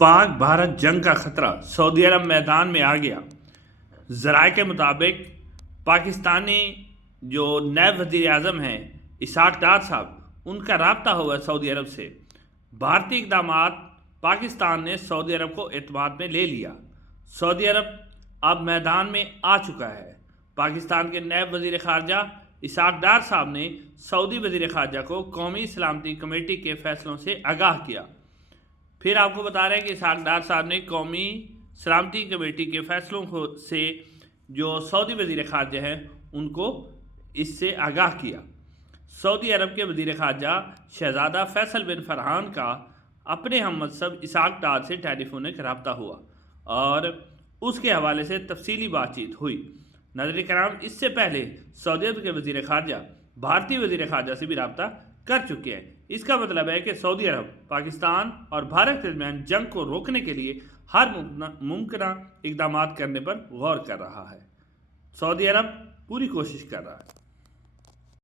پاک بھارت جنگ کا خطرہ سعودی عرب میدان میں آ گیا۔ ذرائع کے مطابق پاکستانی جو نائب وزیر اعظم ہیں اسحاق ڈار صاحب، ان کا رابطہ ہوا سعودی عرب سے۔ بھارتی اقدامات پاکستان نے سعودی عرب کو اعتماد میں لے لیا۔ سعودی عرب اب میدان میں آ چکا ہے۔ پاکستان کے نائب وزیر خارجہ اسحاق ڈار صاحب نے سعودی وزیر خارجہ کو قومی سلامتی کمیٹی کے فیصلوں سے آگاہ کیا۔ پھر آپ کو بتا رہے ہیں کہ اسحاق ڈار صاحب نے قومی سلامتی کمیٹی کے فیصلوں سے جو سعودی وزیر خارجہ ہیں ان کو اس سے آگاہ کیا۔ سعودی عرب کے وزیر خارجہ شہزادہ فیصل بن فرحان کا اپنے ہم منصب اسحاق ڈار سے ٹیلی فونک رابطہ ہوا اور اس کے حوالے سے تفصیلی بات چیت ہوئی۔ ناظرین کرام، اس سے پہلے سعودی عرب کے وزیر خارجہ بھارتی وزیر خارجہ سے بھی رابطہ کر چکے ہیں۔ اس کا مطلب ہے کہ سعودی عرب پاکستان اور بھارت کے درمیان جنگ کو روکنے کے لیے ہر ممکنہ اقدامات کرنے پر غور کر رہا ہے۔ سعودی عرب پوری کوشش کر رہا ہے۔